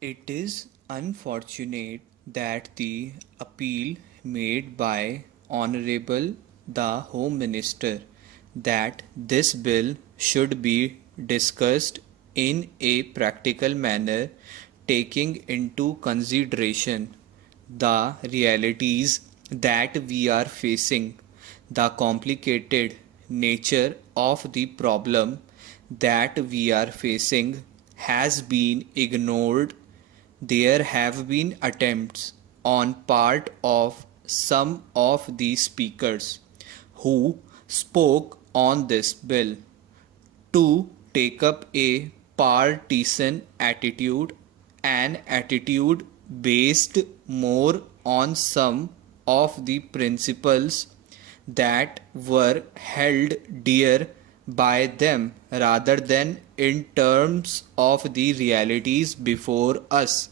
It is unfortunate that the appeal made by Honorable the Home Minister that this bill should be discussed in a practical manner, taking into consideration the realities that we are facing, the complicated nature of the problem that we are facing has been ignored. There have been attempts on part of some of the speakers who spoke on this bill to take up a partisan attitude, an attitude based more on some of the principles that were held dear by them rather than in terms of the realities before us.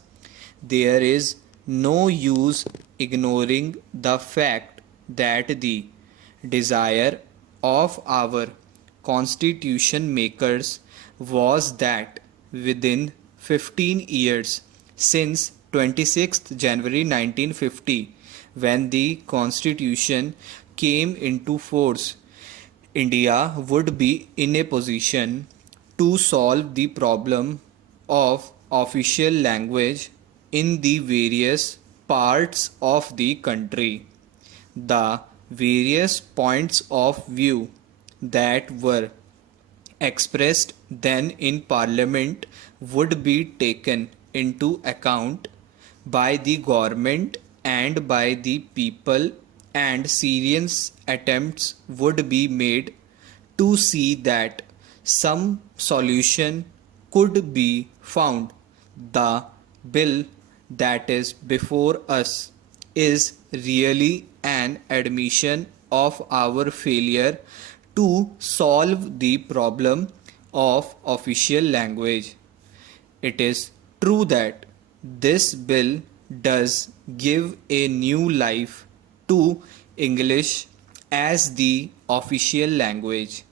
There is no use ignoring the fact that the desire of our constitution makers was that within 15 years since 26th January 1950, when the constitution came into force, India would be in a position to solve the problem of official language in the various parts of the country. The various points of view that were expressed then in Parliament would be taken into account by the government and by the people, and serious attempts would be made to see that some solution could be found. The bill that is before us is really an admission of our failure to solve the problem of official language. It is true that this bill does give a new life to English as the official language,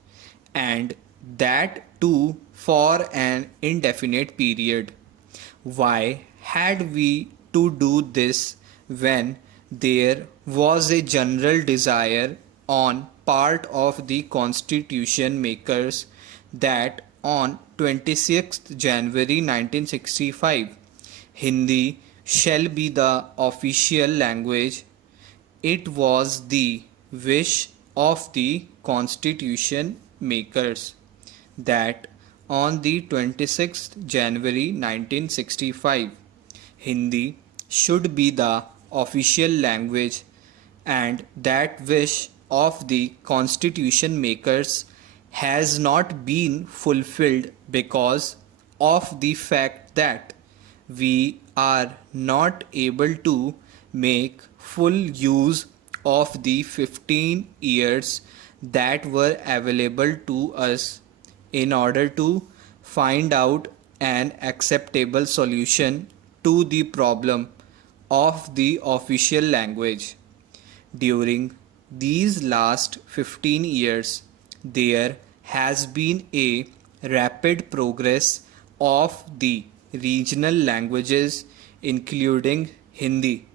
and that too for an indefinite period. Why had we to do this when there was a general desire on part of the constitution makers that on 26th January 1965 Hindi shall be the official language? It was the wish of the constitution makers that on the 26th January 1965 Hindi should be the official language, and that wish of the constitution makers has not been fulfilled because of the fact that we are not able to make full use of the 15 years that were available to us in order to find out an acceptable solution to the problem of the official language. During these last 15 years, there has been a rapid progress of the regional languages, including Hindi.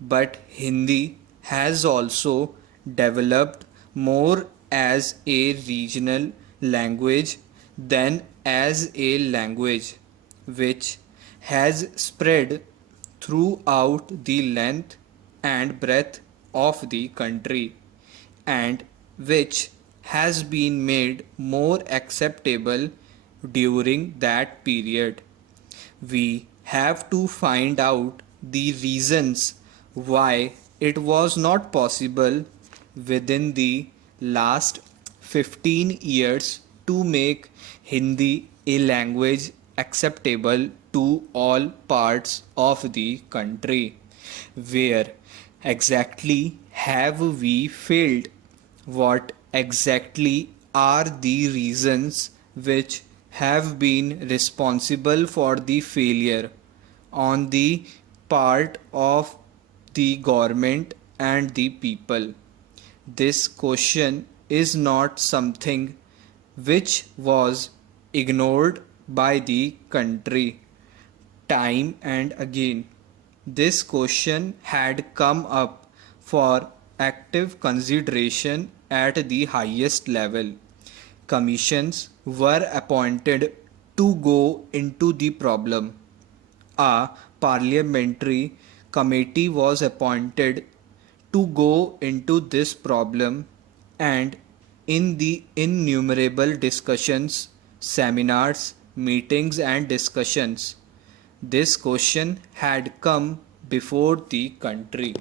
But Hindi has also developed more as a regional language than as a language, which has spread throughout the length and breadth of the country, and which has been made more acceptable during that period. We have to find out the reasons why it was not possible within the last 15 years to make Hindi a language acceptable to all parts of the country. Where exactly have we failed? What exactly are the reasons which have been responsible for the failure on the part of the government and the people? This question is not something which was ignored by the country. time and again. This question had come up for active consideration at the highest level. Commissions were appointed to go into the problem. A parliamentary committee was appointed to go into this problem, and in the innumerable discussions, seminars, meetings, and discussions, this question had come before the country.